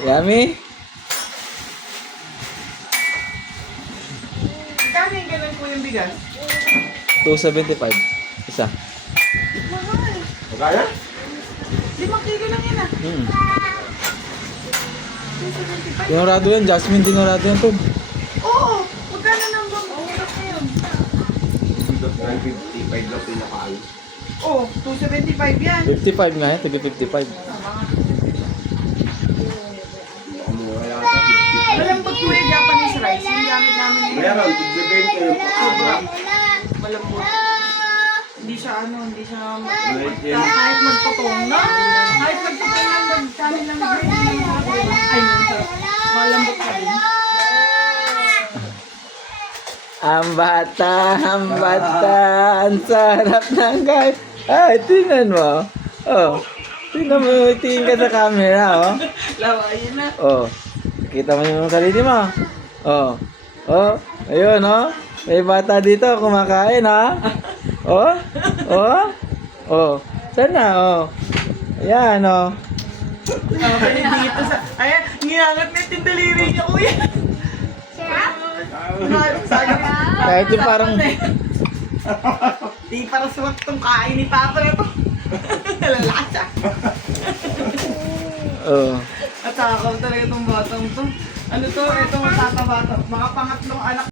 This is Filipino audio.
Yummy? Kano yung ganun po yung bigas? 275. Isa. Mahal. Kaya? 5 kilo lang yan ah. Hmm. 275. Dinurado yan. Jasmine, dinurado yan to. Oo. Magkano nang bang na yun? 55 lang pinakaayos. Oo. 275 yan. 55 nga yan. Tibi 55. Mura yata 50. Malambot po yung Japanese rice. Yung gamit namin yun. Meron, tigbe-20 yung Sobra. Malambot. Hindi siya hindi siya kahit magtutong, no? Kahit magtutong lang, magkanin lang ay, malambot pa din. Ang bata, ang sarap ng guys. Ay, tingnan mo. Oh, tingnan mo, tingin ka sa camera, oh. Lawayin na. Oh, kita mo yung sarili mo. Oh, oh, ayun, oh. May bata dito, kumakain, ha. Oh, oh, oh. Sana, oh. Ayan, oh. Okay, dito sa... Ayan, nginangat na yung tindaliri niya, kuya. Kahit yung parang... Di para suwag tong kain ni Papa na to. Lalasa. Oh. At sakaw talaga tong batang to. Ano to? Ito matata bata. Mga pangatlong anak